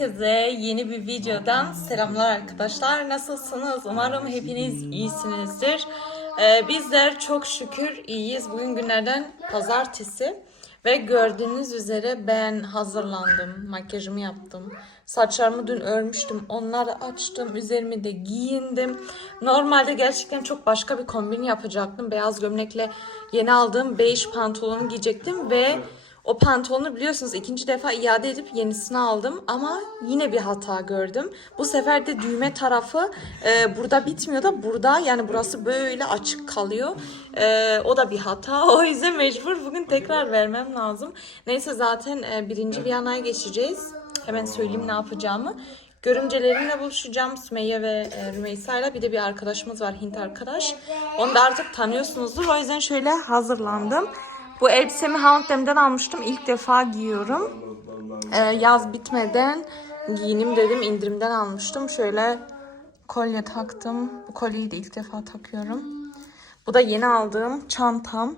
Herkese yeni bir videodan selamlar arkadaşlar. Nasılsınız? Umarım hepiniz iyisinizdir. Ee, bizler çok şükür iyiyiz. Bugün günlerden pazartesi. Ve gördüğünüz üzere ben hazırlandım. Makyajımı yaptım. Saçlarımı dün örmüştüm. Onları açtım. Üzerimi de giyindim. Normalde gerçekten çok başka bir kombin yapacaktım. Beyaz gömlekle yeni aldığım bej pantolonu giyecektim. Ve o pantolonu biliyorsunuz ikinci defa iade edip yenisini aldım ama yine bir hata gördüm. Bu sefer de düğme tarafı e, burada bitmiyor da burada yani burası böyle açık kalıyor. E, o da bir hata. O yüzden mecbur bugün tekrar vermem lazım. Neyse zaten e, birinci Viyana'ya geçeceğiz. Hemen söyleyeyim ne yapacağımı. Görümcelerimle buluşacağım. Sümeyye ve e, Rümeysa'yla bir de bir arkadaşımız var Hint arkadaş. Onu da artık tanıyorsunuzdur. O yüzden şöyle hazırlandım. Bu elbisemi H&M'den almıştım. İlk defa giyiyorum. Ee, yaz bitmeden giyinim dedim. indirimden almıştım. Şöyle kolye taktım. Bu kolyeyi de ilk defa takıyorum. Bu da yeni aldığım çantam.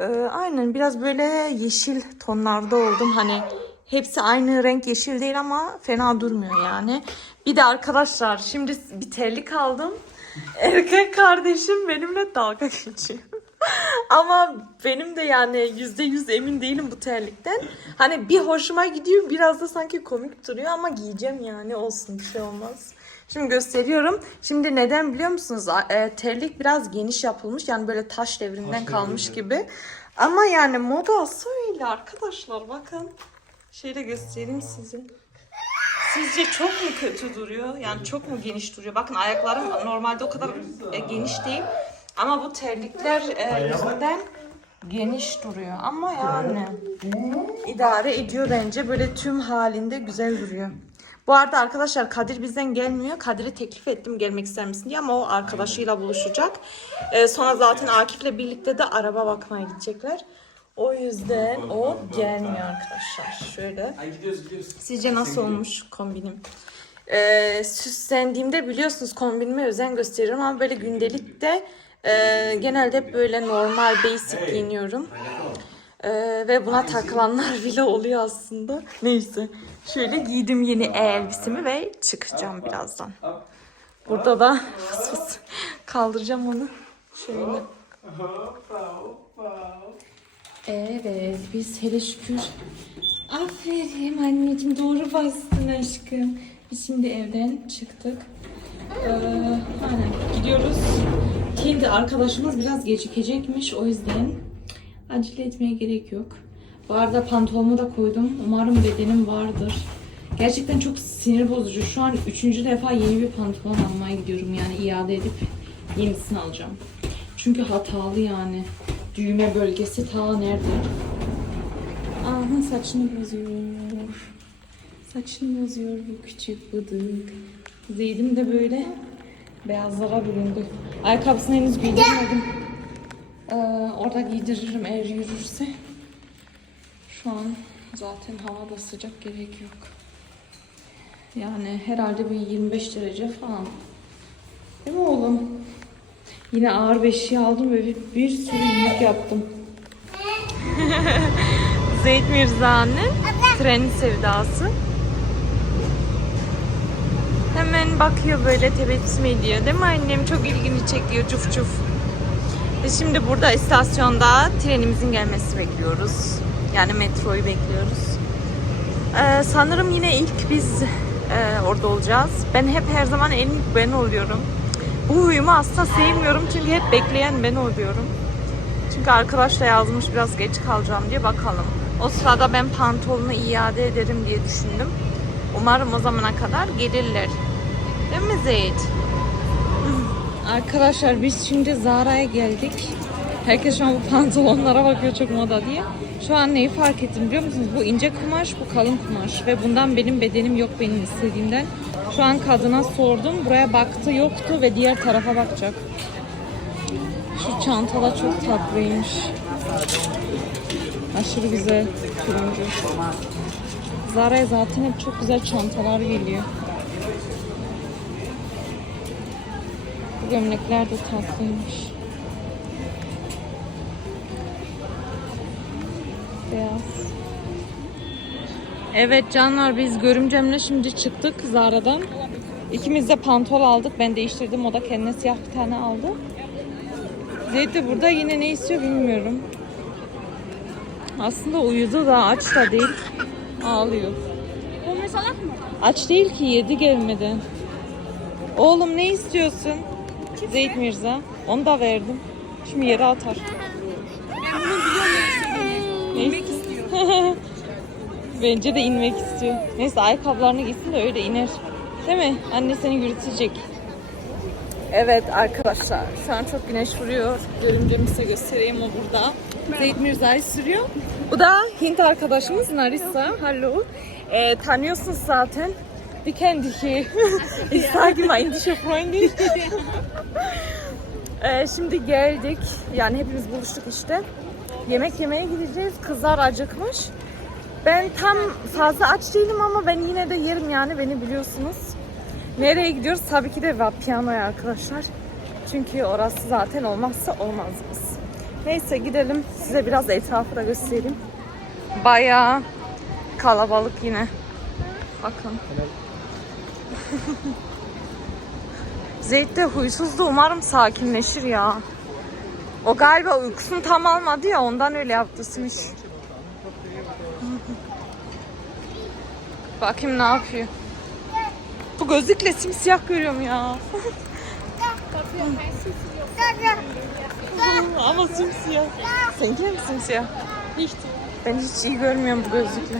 Ee, aynen biraz böyle yeşil tonlarda oldum. Hani hepsi aynı renk yeşil değil ama fena durmuyor yani. Bir de arkadaşlar şimdi bir terlik aldım. Erkek kardeşim benimle dalga geçiyor. Ama benim de yani yüzde yüz emin değilim bu terlikten. Hani bir hoşuma gidiyor biraz da sanki komik duruyor ama giyeceğim yani olsun bir şey olmaz. Şimdi gösteriyorum. Şimdi neden biliyor musunuz? E, terlik biraz geniş yapılmış yani böyle taş devrinden kalmış gibi. Ama yani modası öyle arkadaşlar bakın. Şöyle göstereyim size. Sizce çok mu kötü duruyor? Yani çok mu geniş duruyor? Bakın ayaklarım normalde o kadar e, geniş değil. Ama bu terlikler e, yüzünden geniş duruyor. Ama yani idare ediyor bence. Böyle tüm halinde güzel duruyor. Bu arada arkadaşlar Kadir bizden gelmiyor. Kadir'e teklif ettim gelmek ister misin diye ama o arkadaşıyla buluşacak. E, sonra zaten Akif'le birlikte de araba bakmaya gidecekler. O yüzden o gelmiyor arkadaşlar. Şöyle. Sizce nasıl olmuş kombinim? Ee, süslendiğimde biliyorsunuz kombinime özen gösteriyorum ama böyle gündelikte e, genelde hep böyle normal basic giyiniyorum. Ee, ve buna takılanlar bile oluyor aslında. Neyse. Şöyle giydim yeni elbisemi ve çıkacağım birazdan. Burada da fıs fıs kaldıracağım onu. Şöyle. Evet biz hele şükür. Aferin anneciğim doğru bastın aşkım. Biz şimdi evden çıktık. Ee, aynen gidiyoruz. Kendi arkadaşımız biraz gecikecekmiş o yüzden acele etmeye gerek yok. Bu arada pantolonumu da koydum. Umarım bedenim vardır. Gerçekten çok sinir bozucu. Şu an üçüncü defa yeni bir pantolon almaya gidiyorum. Yani iade edip yenisini alacağım. Çünkü hatalı yani. Düğme bölgesi ta nerede? Aha saçını bozuyor. Saçını bozuyor bu küçük bıdık. Zeydim de böyle beyazlara büründü. Ayakkabısını henüz giydirmedim. Ee, orada giydiririm eğer yürürse. Şu an zaten hava da sıcak gerek yok. Yani herhalde bir 25 derece falan. Değil mi oğlum? Yine ağır beşiği aldım ve bir, bir sürü yük yaptım. Zeyd Mirza'nın tren sevdası. Hemen bakıyor böyle tebessüm ediyor değil mi annem? Çok ilgini çekiyor cuf cuf. Biz şimdi burada istasyonda trenimizin gelmesini bekliyoruz. Yani metroyu bekliyoruz. Ee, sanırım yine ilk biz e, orada olacağız. Ben hep her zaman en ilk ben oluyorum. Bu huyumu aslında sevmiyorum çünkü hep bekleyen ben oluyorum. Çünkü arkadaş da yazmış biraz geç kalacağım diye bakalım. O sırada ben pantolonu iade ederim diye düşündüm. Umarım o zamana kadar gelirler. Değil mi Zeyd? Arkadaşlar biz şimdi Zara'ya geldik. Herkes şu an bu pantolonlara bakıyor çok moda diye. Şu an neyi fark ettim biliyor musunuz? Bu ince kumaş, bu kalın kumaş. Ve bundan benim bedenim yok benim istediğimden. Şu an kadına sordum. Buraya baktı yoktu ve diğer tarafa bakacak. Şu çantalar çok tatlıymış. Aşırı güzel turuncu. Zara'ya zaten hep çok güzel çantalar geliyor. Bu gömlekler de tatlıymış. Beyaz. Evet canlar biz görümcemle şimdi çıktık Zara'dan. İkimiz de pantol aldık. Ben değiştirdim. O da kendine siyah bir tane aldı. Zeyt de burada yine ne istiyor bilmiyorum. Aslında uyudu da aç da değil. Ağlıyor. Bu salak mı? Aç değil ki yedi gelmeden. Oğlum ne istiyorsun? Zeyt Mirza. Onu da verdim. Şimdi yere atar. Ben bunu biliyorum Ne İnmek istiyor. Bence de inmek istiyor. Neyse ayakkabılarını giysin de öyle iner. Değil mi? Anne seni yürütecek. Evet arkadaşlar şu an çok güneş vuruyor. Görümcemi size göstereyim o burada. Zeyt Mirza'yı sürüyor. Bu da Hint arkadaşımız Narissa. Hallo. Ee, tanıyorsunuz zaten. Dich hier. Ich sage indische Freundin. Ee, şimdi geldik. Yani hepimiz buluştuk işte. Yemek yemeye gideceğiz. Kızlar acıkmış. Ben tam fazla aç değilim ama ben yine de yerim yani beni biliyorsunuz. Nereye gidiyoruz? Tabii ki de Vapiano'ya arkadaşlar. Çünkü orası zaten olmazsa olmazımız. Neyse gidelim. Size biraz etrafı da göstereyim. Bayağı kalabalık yine. Bakın. Zeyt de huysuzdu. Umarım sakinleşir ya. O galiba uykusunu tam almadı ya ondan öyle yaptı Smiş. Bakayım ne yapıyor. Bu gözlükle simsiyah görüyorum ya. Ama simsiyah. Seninki de mi simsiyah? Hiç. Ben hiç iyi görmüyorum bu gözlükle.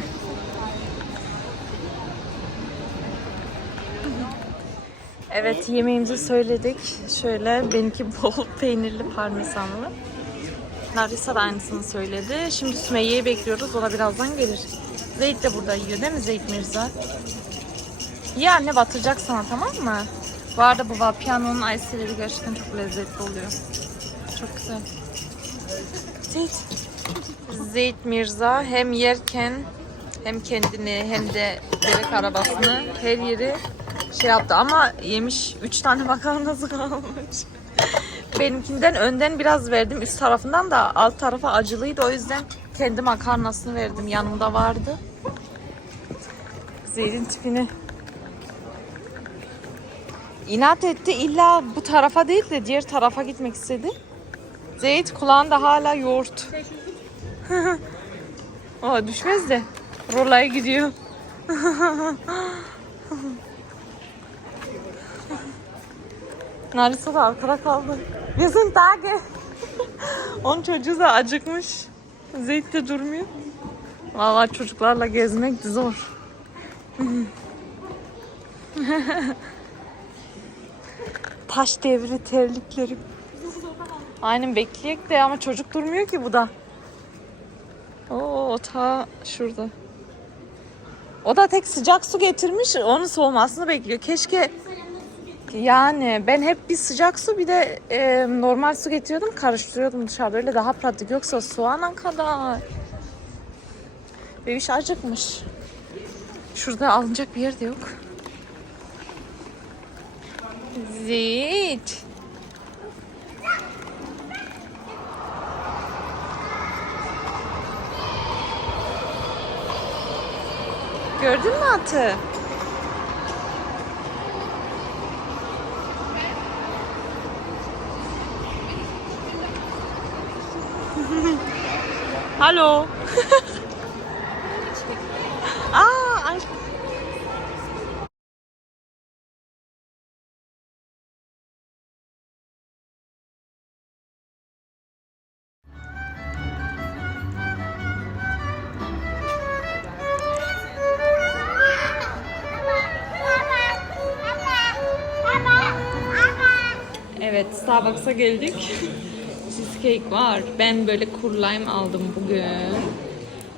Evet yemeğimizi söyledik. Şöyle benimki bol peynirli parmesanlı. Narisa da aynısını söyledi. Şimdi Sümeyye'yi bekliyoruz. O da birazdan gelir. Zeyt de burada yiyor değil mi Zeyt Mirza? Ye anne batıracak sana tamam mı? Bu arada bu Vapiano'nun ice'leri gerçekten çok lezzetli oluyor. Çok güzel. Zeyt. Zeyt Mirza hem yerken hem kendini hem de bebek arabasını her yeri şey yaptı ama yemiş 3 tane makarnası kalmış. Benimkinden önden biraz verdim üst tarafından da alt tarafa acılıydı o yüzden kendi makarnasını verdim yanımda vardı. Zeytin tipini inat etti illa bu tarafa değil de diğer tarafa gitmek istedi. Zeyt kulağında hala yoğurt. o düşmez de rolaya gidiyor. Narisa da arkada kaldı. Sind Tage. Onun çocuğu da acıkmış. Zeyt de durmuyor. Vallahi çocuklarla gezmek zor. Taş devri terliklerim. Aynen bekleyek de ama çocuk durmuyor ki bu da. Oo ta şurada. O da tek sıcak su getirmiş. Onun soğumasını bekliyor. Keşke yani ben hep bir sıcak su bir de e, normal su getiriyordum. Karıştırıyordum dışarıda. Öyle daha pratik. Yoksa soğana kadar. Bebiş acıkmış. Şurada alınacak bir yer de yok. Zeyt. Gördün mü atı? Hallo. Starbucks'a geldik. Cheesecake var. Ben böyle lime aldım bugün.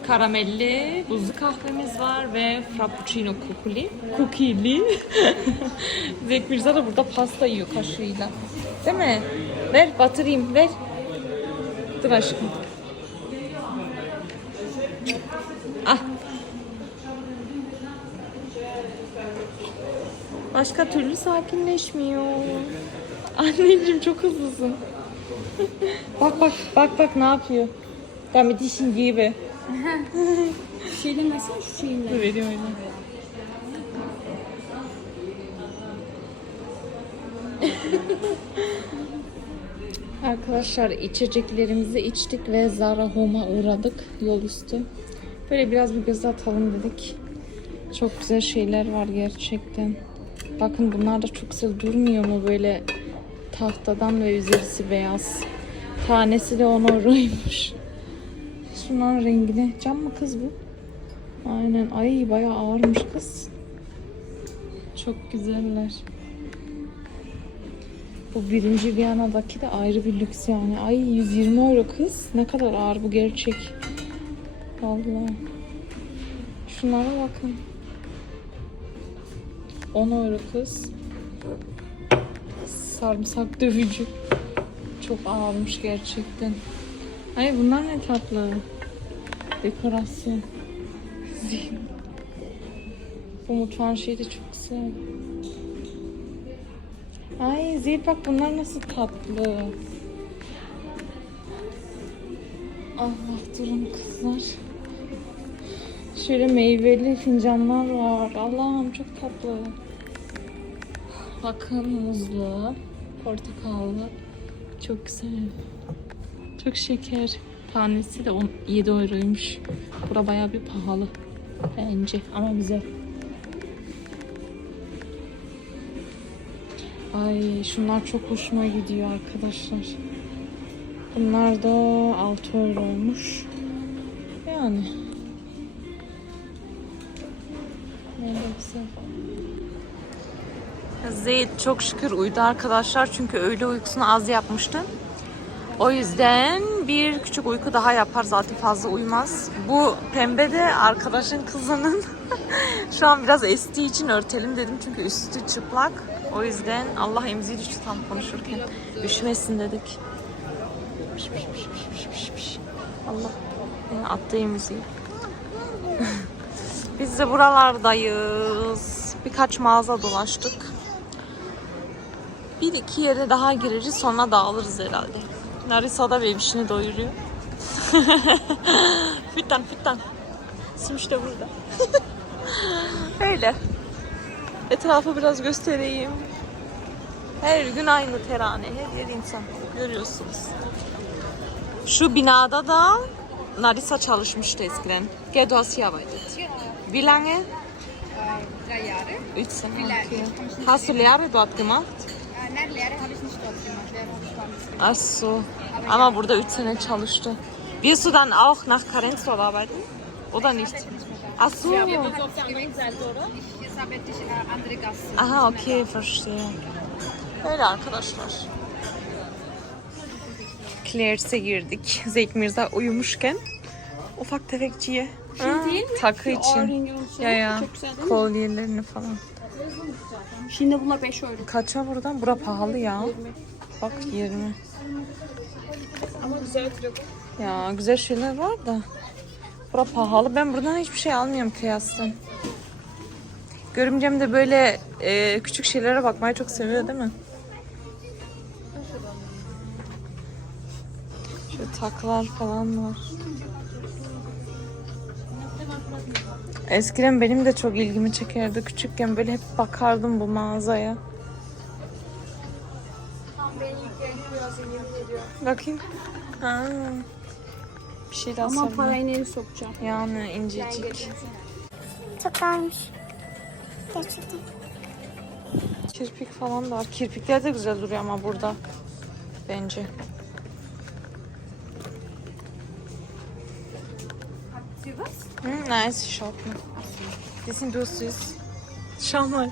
Karamelli buzlu kahvemiz var ve frappuccino kukuli. Kukili. Zek Mirza da burada pasta yiyor kaşığıyla. Değil mi? Ver batırayım ver. Dur aşkım. Ah. Başka türlü sakinleşmiyor. Anneciğim çok hızlısın. bak bak bak bak ne yapıyor. Damit ich ihn gebe. Şu şeyden versene şu şeyinden. Dur vereyim öyle. Arkadaşlar içeceklerimizi içtik ve Zara Home'a uğradık yol üstü. Böyle biraz bir göz atalım dedik. Çok güzel şeyler var gerçekten. Bakın bunlar da çok güzel durmuyor mu böyle tahtadan ve üzerisi beyaz. Tanesi de 10 euroymuş. Şunların rengine. Cam mı kız bu? Aynen. Ay bayağı ağırmış kız. Çok güzeller. Bu birinci Viyana'daki de ayrı bir lüks yani. Ay 120 euro kız. Ne kadar ağır bu gerçek. Vallahi. Şunlara bakın. 10 euro kız. Sarımsak dövücü. Çok ağırmış gerçekten. Ay bunlar ne tatlı. Dekorasyon. Zil. Bu mutfağın şeyi de çok güzel. Ay Zil bak bunlar nasıl tatlı. Allah durun kızlar. Şöyle meyveli fincanlar var. Allah'ım çok tatlı. Bakın muzlu, portakallı. Çok güzel. Çok şeker. Tanesi de 17 euroymuş. Bura bayağı bir pahalı. Bence ama güzel. Ay şunlar çok hoşuma gidiyor arkadaşlar. Bunlar da 6 euroymuş. Yani. Ne güzel. Zeyd çok şükür uyudu arkadaşlar çünkü öğle uykusunu az yapmıştı. O yüzden bir küçük uyku daha yapar zaten fazla uyumaz. Bu pembe de arkadaşın kızının şu an biraz estiği için örtelim dedim çünkü üstü çıplak. O yüzden Allah emziği düştü tam konuşurken. Üşümesin dedik. Allah yine attı emziği. Biz de buralardayız. Birkaç mağaza dolaştık. Bir iki yere daha gireriz sonra dağılırız herhalde. Narisa da bebişini doyuruyor. fitan fitan. Simiş de burada. Öyle. Etrafı biraz göstereyim. Her gün aynı terane. Her yer insan. Görüyorsunuz. Şu binada da Narisa çalışmıştı eskiden. Hier gearbeitet. Wie lange? Drei Jahre. Üç sene. Hast du Lehre dort gemacht? Ach so. Ama burada 3 sene çalıştı. Wirst du dann auch nach Karenzdorf arbeiten? Oder nicht? Ach so. Aha okay verstehe. Öyle arkadaşlar. Claire's'e girdik. Zeyt Mirza uyumuşken. Ufak tefekçiye. Şey değil mi? Takı için. Ya ya. Kolyelerini falan. Şimdi bunlar 5 euro. Kaça buradan? Bura pahalı ya. Bak 20. Ama güzel duruyor. Ya güzel şeyler var da. Bura pahalı. Ben buradan hiçbir şey almıyorum kıyasla. Görümcem de böyle e, küçük şeylere bakmayı çok seviyor değil mi? Şöyle taklar falan var. Eskiden benim de çok ilgimi çekerdi. Küçükken böyle hep bakardım bu mağazaya. Bakayım. Ha. Bir şey daha Ama sorayım. parayı nereye sokacağım? Yani incecik. Çok ağırmış. Gerçekten. Kirpik falan da var. Kirpikler de güzel duruyor ama burada. Bence. Hm, nice shop. Die sind so süß. Schau mal.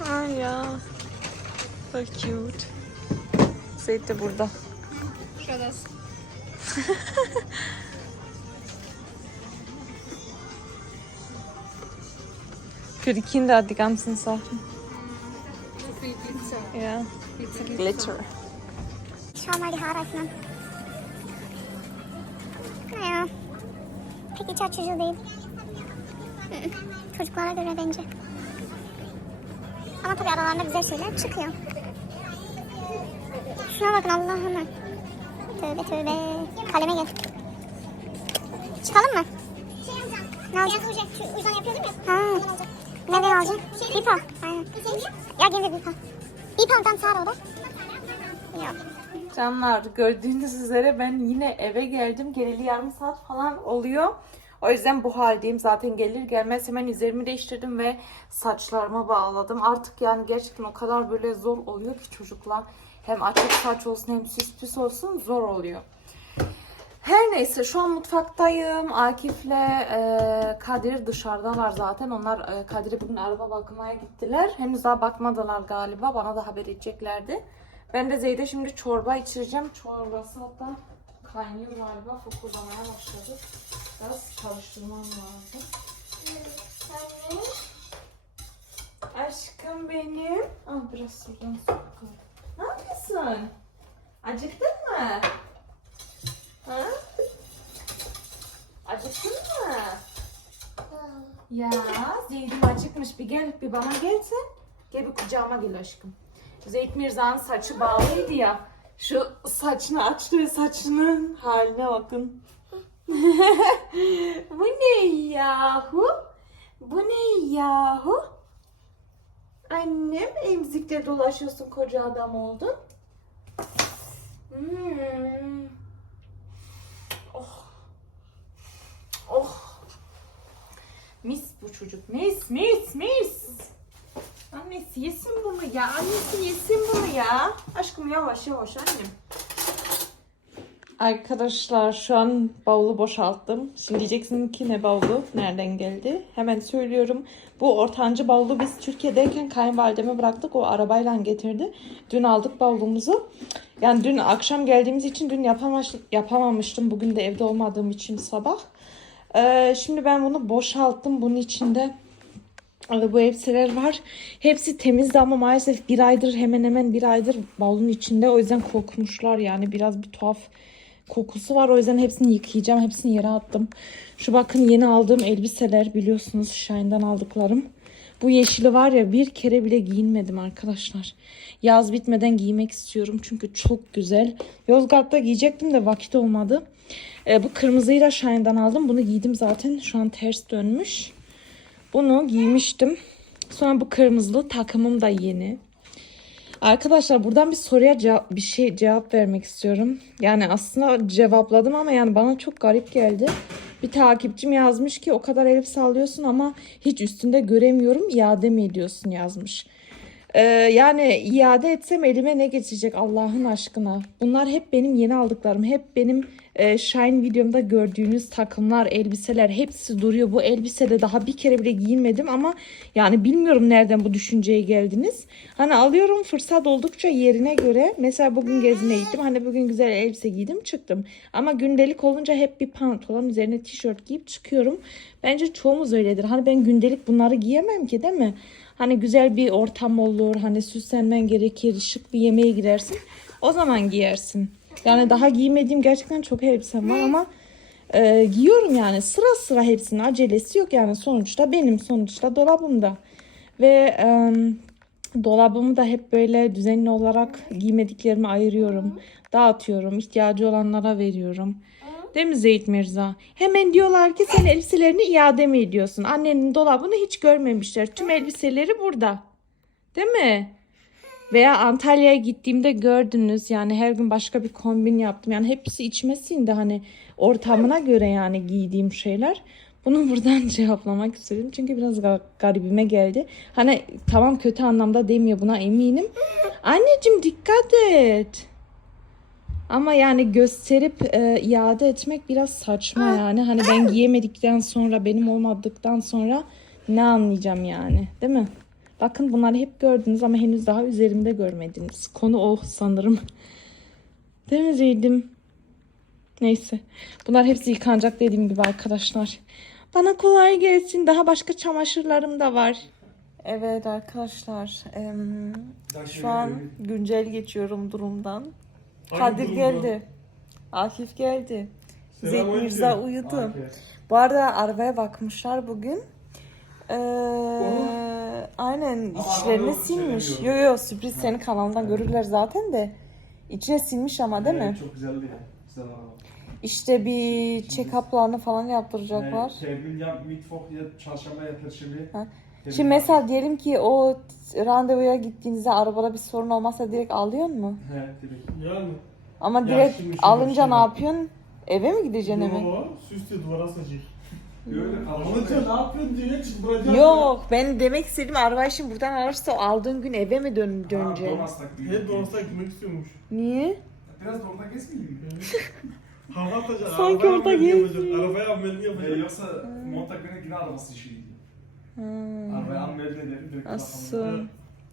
ah ja. Voll cute. Seht ihr burada. Schau das. Für die Kinder die ganzen Sachen. Für die Glitzer. Ja. Glitzer, Glitter. Schau mal die Haarreifen an. Pek iç açıcı değil. Çocuklara göre bence. Ama tabii aralarında güzel şeyler çıkıyor. Şuna bakın Allah'ım. Tövbe tövbe. Kaleme gel. Çıkalım mı? Ne alacak? Şu ucundan yapıyordum ya. Ha. Nereden alacak? İpa. Aynen. Ya gel İpa. İpa'dan sağ orada. Canlar gördüğünüz üzere ben yine eve geldim. Geleli yarım saat falan oluyor. O yüzden bu haldeyim. Zaten gelir gelmez hemen üzerimi değiştirdim ve saçlarıma bağladım. Artık yani gerçekten o kadar böyle zor oluyor ki çocuklar. Hem açık saç olsun hem süs püs olsun zor oluyor. Her neyse şu an mutfaktayım. Akif'le e, Kadir dışarıdalar zaten. Onlar e, Kadir'e bugün araba bakmaya gittiler. Henüz daha bakmadılar galiba. Bana da haber edeceklerdi. Ben de Zeyd'e şimdi çorba içireceğim. Çorbası hatta kaynıyor galiba. Fokurlamaya başladı. Biraz çalıştırmam lazım. Aşkım benim. Al biraz şuradan su koy. Ne yapıyorsun? Acıktın mı? Ha? Acıktın mı? Ya Zeyd'im acıkmış. Bir gel bir bana gel sen. Gel bir kucağıma gel aşkım. Zeyd Mirza'nın saçı bağlıydı ya. Şu saçını açtı saçının haline bakın. Bu ne yahu? Bu ne yahu? Annem emzikte dolaşıyorsun koca adam oldun. Hmm. Oh. Oh. Mis bu çocuk. Mis mis mis. Annesi yesin bunu ya. Annesi yesin bunu ya. Aşkım yavaş yavaş annem. Arkadaşlar şu an bavulu boşalttım. Şimdi diyeceksin ki ne bavulu? Nereden geldi? Hemen söylüyorum. Bu ortancı bavulu biz Türkiye'deyken kayınvalideme bıraktık. O arabayla getirdi. Dün aldık bavulumuzu. Yani dün akşam geldiğimiz için dün yapamaş, yapamamıştım. Bugün de evde olmadığım için sabah. Ee, şimdi ben bunu boşalttım. Bunun içinde bu elbiseler var. Hepsi temizdi ama maalesef bir aydır hemen hemen bir aydır bavulun içinde. O yüzden kokmuşlar yani biraz bir tuhaf kokusu var. O yüzden hepsini yıkayacağım. Hepsini yere attım. Şu bakın yeni aldığım elbiseler biliyorsunuz Shine'dan aldıklarım. Bu yeşili var ya bir kere bile giyinmedim arkadaşlar. Yaz bitmeden giymek istiyorum çünkü çok güzel. Yozgat'ta giyecektim de vakit olmadı. E, bu kırmızıyı da Shine'dan aldım. Bunu giydim zaten. Şu an ters dönmüş. Bunu giymiştim. Sonra bu kırmızılı takımım da yeni. Arkadaşlar buradan bir soruya cevap, bir şey cevap vermek istiyorum. Yani aslında cevapladım ama yani bana çok garip geldi. Bir takipçim yazmış ki o kadar elbise alıyorsun ama hiç üstünde göremiyorum iade mi ediyorsun yazmış. Ee, yani iade etsem elime ne geçecek Allah'ın aşkına. Bunlar hep benim yeni aldıklarım. Hep benim e, Shine videomda gördüğünüz takımlar, elbiseler hepsi duruyor. Bu elbisede daha bir kere bile giyinmedim ama yani bilmiyorum nereden bu düşünceye geldiniz. Hani alıyorum fırsat oldukça yerine göre. Mesela bugün gezmeye gittim. Hani bugün güzel elbise giydim çıktım. Ama gündelik olunca hep bir pantolon üzerine tişört giyip çıkıyorum. Bence çoğumuz öyledir. Hani ben gündelik bunları giyemem ki değil mi? Hani güzel bir ortam olur. Hani süslenmen gerekir. Şık bir yemeğe gidersin. O zaman giyersin. Yani daha giymediğim gerçekten çok elbisem var ama e, giyiyorum yani. Sıra sıra hepsinin acelesi yok yani. Sonuçta benim sonuçta dolabımda. Ve e, dolabımı da hep böyle düzenli olarak giymediklerimi ayırıyorum. Dağıtıyorum ihtiyacı olanlara veriyorum. Değil mi Zeyt Mirza? Hemen diyorlar ki sen elbiselerini iade mi ediyorsun? Annenin dolabını hiç görmemişler. Tüm elbiseleri burada. Değil mi veya Antalya'ya gittiğimde gördünüz yani her gün başka bir kombin yaptım. Yani hepsi içime sindi hani ortamına göre yani giydiğim şeyler. Bunu buradan cevaplamak istedim çünkü biraz ga- garibime geldi. Hani tamam kötü anlamda demiyor buna eminim. Anneciğim dikkat et. Ama yani gösterip e, iade etmek biraz saçma yani. Hani ben giyemedikten sonra benim olmadıktan sonra ne anlayacağım yani değil mi? Bakın bunları hep gördünüz ama henüz daha üzerimde görmediniz. Konu o sanırım. Değil mi Zeydim? Neyse. Bunlar hepsi yıkanacak dediğim gibi arkadaşlar. Bana kolay gelsin. Daha başka çamaşırlarım da var. Evet arkadaşlar. şu an güncel geçiyorum durumdan. Kadir geldi. Akif geldi. Zeyd Mirza uyudu. Bu arada arabaya bakmışlar bugün. Ee, aynen içlerini araba silmiş. şey Yo yo sürpriz senin kanalından görürler zaten de. İçine silmiş ama değil mi? Çok güzeldi. Güzel araba. İşte bir check-up'larını falan yaptıracaklar. Termin ya Mittwoch ya çarşamba ya perşembe. Ha. Şimdi mesela diyelim ki o randevuya gittiğinizde arabada bir sorun olmazsa direkt alıyor mu? He direkt. Yani. Ama Ya direkt şimdi şöyle alınca şey ne yapıyorsun? Eve mi gideceksin hemen? Yo, süslü duvara saçık. Alınca kalacak. ne yapıyorsun diye çıldıracağım. Yok ben demek istediğim arabayı şimdi buradan alırsa o aldığın gün eve mi dön döneceksin? Donastak Hep doğrusu gitmek istiyormuş. Niye? Biraz da orada gezmeyeyim mi? Hava atacak. Sanki arabaya orada gezmiyor. Arabaya ameliyat Ee, yapacak. yoksa Montag günü yine arabası işi gidiyor. Hmm. Arabaya ederim. direkt Asıl.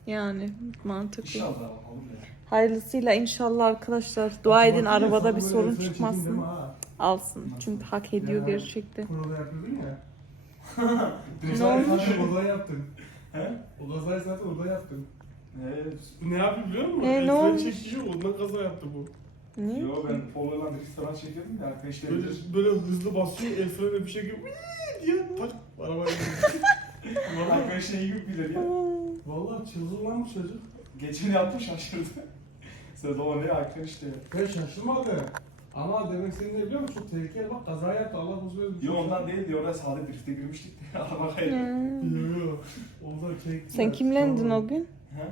Yani mantıklı. İnşallah olur ya. Hayırlısıyla inşallah arkadaşlar. Dua edin arabada bir sorun çıkmasın. Alsın. Çünkü hak ediyor Ya. gerçekten. Kurada yapıyordun ya. Ne olmuş? Zaten orada yaptın. He? O kazayı zaten orada yaptın. Evet. Bu ne yapıyor biliyor musun? E, ne olmuş? çekiyor ondan kaza yaptı bu. Ne? Yo ben poloyla restoran çekiyordum ya. Böyle, Arkadaşlar böyle hızlı basıyor el frene bir şey gibi diye tak arabaya gidiyor. Vallahi, Arkadaşlar iyi gibi bilir ya. vallahi çıldırlanmış çocuk. Geçen yaptım şaşırdı. O ne arkadaş diyor. Ben şaşırmadım. Ama demek istediğini de biliyor musun? Çok tehlikeli bak kaza yaptı Allah korusun. bir şey Yo ondan değil diyor. Orada sade drifte girmiştik de araba kaydı. Hmm. Yo yo. Orada çekti. Sen kimlendin o gün? He?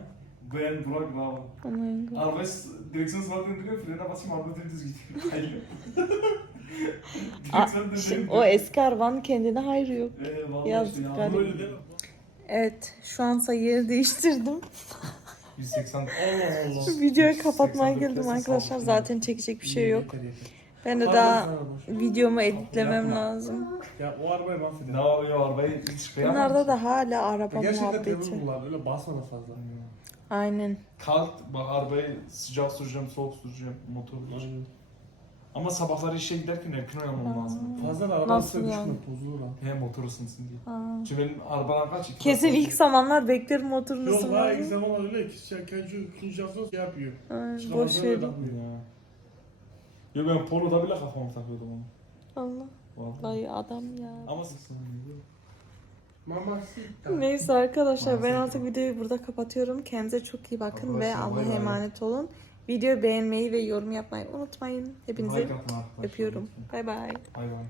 Ben Burak Rava. Oh my god. Arabayı s- direksiyon sağa döndürüyor, frene basayım araba dümdüz gidiyor. Kayıyor. A- direksiyon Şey, o eski arabanın kendine hayrı yok. Ee, vallahi Yazık işte ya. Böyle değil mi? Evet şu an yeri değiştirdim. 180. Allah Allah. Videoyu kapatmaya 84 geldim arkadaşlar. Zaten çekecek bir şey yok. Yeter, yeter. Ben de daha boş. videomu editlemem Yapma. lazım. Ya o arabayı mahvedin. Ne yapıyor arabayı hiç kıyamam. Bunlarda da hala araba Gerçekten muhabbeti. bunlar. Öyle basmadan fazla. Aynen. Kalk bak arabayı sıcak süreceğim, soğuk süreceğim, motor süreceğim. Ama sabahları işe giderken erken uyanmam lazım. Fazla da araba Nasıl yani? düşme, bozulur lan. He motor ısınsın diye. Aa. Çünkü benim arabadan kaç? İki Kesin dakika- ilk zamanlar beklerim motorun Yok ha ilk ısınmasını. zaman öyle ki şarkıcı ikinci şahsın şey yapıyor. Ay, Boş öyle verin. takmıyor. Ya. Yo ben poloda bile kafamı takıyordum onu. Allah. Vallahi. Ay adam ya. Ama sıksın. Mama sita. Neyse arkadaşlar ben Maalesef. artık videoyu burada kapatıyorum. Kendinize çok iyi bakın ve Arkadaşlar, bay Allah'a bay. emanet olun. Videoyu beğenmeyi ve yorum yapmayı unutmayın. Hepinizi öpüyorum. Bay bay. Bay bay.